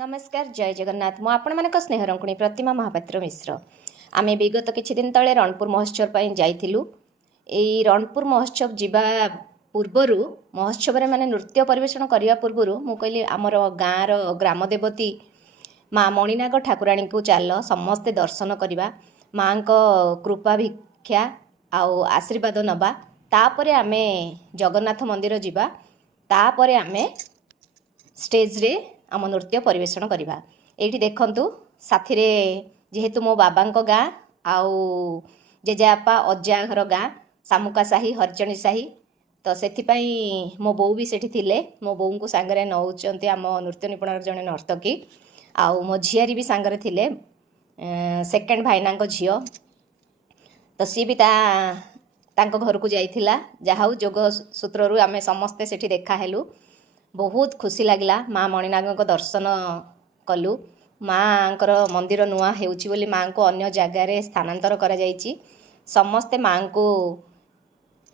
नमस्कार जय जगन्नाथ मु आपण मानक स्नेह रंकुणी प्रतिमा महापात्र मिश्र आमे विगत किछि दिन तले रणपुर महोत्सव पई जाइथिलु। एई रणपुर महोत्सव जिबा पूर्वरु महोत्सव रे माने नृत्य परिवेषण करिया पूर्वरु मु कहली हमर गाँ रो ग्राम देवती माँ मणिनाग ठाकुराणी को चाल समस्ते दर्शन करिबा माँ को कृपा भिक्षा आउ आशीर्वाद नबा तापरे आमे जगन्नाथ मंदिर जिबा तापरे आमे स्टेज रे आम नृत्य परिवेषण करवा। ये देखु साथी रे जेहेतु मो बाबांक गाँ आउ जेजेबापा अजा घर गाँ सामुका साही हरचणी साही तो से मो बो भी सेठी थिले। मो बोऊ को सांगरे नौचंती आम नृत्य निपुण जड़े नर्तकी आउ मो झियारी भी सांगरे थिले सेकेंड भाईना झील तो सी भी तांको घर को जाइथिला। जहाँ जोग सूत्रु आम समस्ते सेठी देखा हेलु बहुत खुशी लगला। माँ मणिनाग दर्शन कलु। माँ मंदिर नुआ हेउची बोली माँ को अन्य जगार स्थानांतर करा जाइची। समस्ते माँ को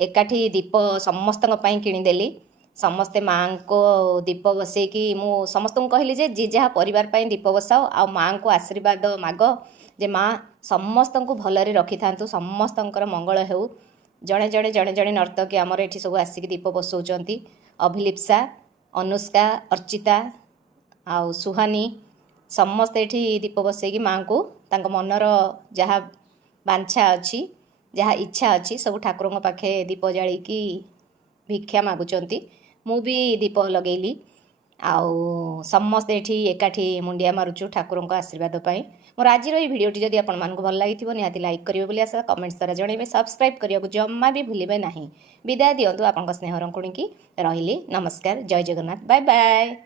एकाठी दीप समस्त किणीदेली। समस्ते माँ को दीप बसैकी मु समस्त कहली जे जहाँ परिवार पाई दीप बसाओ आ माँ को आशीर्वाद माग जे माँ समस्त को भलरे रखि थांतु समस्त मंगल हेउ। जड़े जड़े जड़े जड़े नर्तकी आमर एठी सब आसिक दीप बसौचंती। अभिलिप्सा अनुष्का अर्चिता आउ सुहानी समस्ते एठी दीप बसैकी माँ को तांको मनर जहाँ बांछा अच्छी जहाँ इच्छा अच्छी सब ठाकुर पाखे दीप जालिकी भिक्षा मागुचंती। मु भी दीप लगेली आउ समस्ते एठी एकाठी मुंडिया मारुचु ठाकुर आशीर्वाद पाई। मोर आज भिडियोटी जदि आपण मानक भल लगी निहाती लाइक करेंगे बोली आशा कमेंट्स द्वारा जनइबे सब्सक्राइब करने को जम्मा भी भूलिबे नहीं। विदाय दिंतु आपण स्नेह रंकुणी की रही। नमस्कार जय जगन्नाथ बाय बाय।